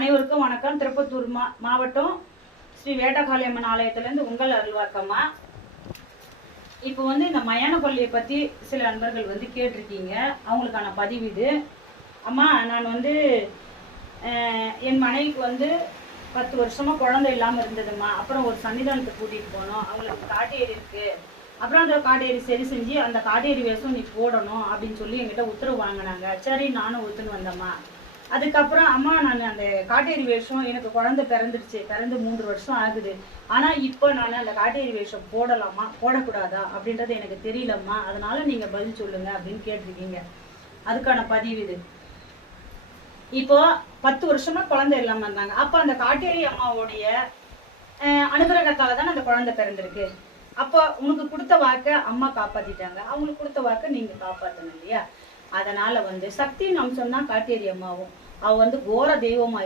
அனைவருக்கும் வணக்கம். திருப்பத்தூர் மாவட்டம் ஸ்ரீ வேட்டகாளியம்மன் ஆலயத்திலேருந்து உங்கள் அருள்வாக்கம்மா. இப்போ இந்த மயான கொள்ளையை பற்றி சில நண்பர்கள் கேட்டிருக்கீங்க. அவங்களுக்கான பதிவு இது. அம்மா, நான் என் மனைவிக்கு 10 வருஷமா குழந்தை இல்லாமல் இருந்ததும்மா. அப்புறம் ஒரு சன்னிதானத்துக்கு கூட்டிகிட்டு போனோம். அவங்களுக்கு காட்டேரி இருக்கு. அப்புறம் அந்த காட்டேரி சரி செஞ்சு அந்த காட்டேரி வேஷம் நீ போடணும் அப்படின்னு சொல்லி என்கிட்ட உத்தரவு வாங்கினாங்க. சரி, நானும் ஒத்துன்னு வந்தேம்மா. அதுக்கப்புறம் அம்மா, நான் அந்த காட்டேரி வேஷம் எனக்கு குழந்தை பிறந்து 3 வருஷம் ஆகுது. ஆனால் இப்போ நான் அந்த காட்டேரி வேஷம் போடலாமா போடக்கூடாதா அப்படின்றது எனக்கு தெரியலம்மா. அதனால நீங்கள் பதில் சொல்லுங்க அப்படின்னு கேட்டிருக்கீங்க. அதுக்கான பதிவு இது. இப்போ 10 வருஷமா குழந்தை இல்லாமல் இருந்தாங்க. அப்போ அந்த காட்டேரி அம்மாவுடைய அனுகிரகத்தால தான் அந்த குழந்தை பிறந்திருக்கு. அப்போ உனக்கு கொடுத்த வாக்கை அம்மா காப்பாத்திட்டாங்க. அவங்களுக்கு கொடுத்த வாக்கை நீங்க காப்பாற்றணும் இல்லையா? அதனால சக்தியின் அம்சம் தான் காட்டேரி அம்மாவும். அவ கோர தெய்வமா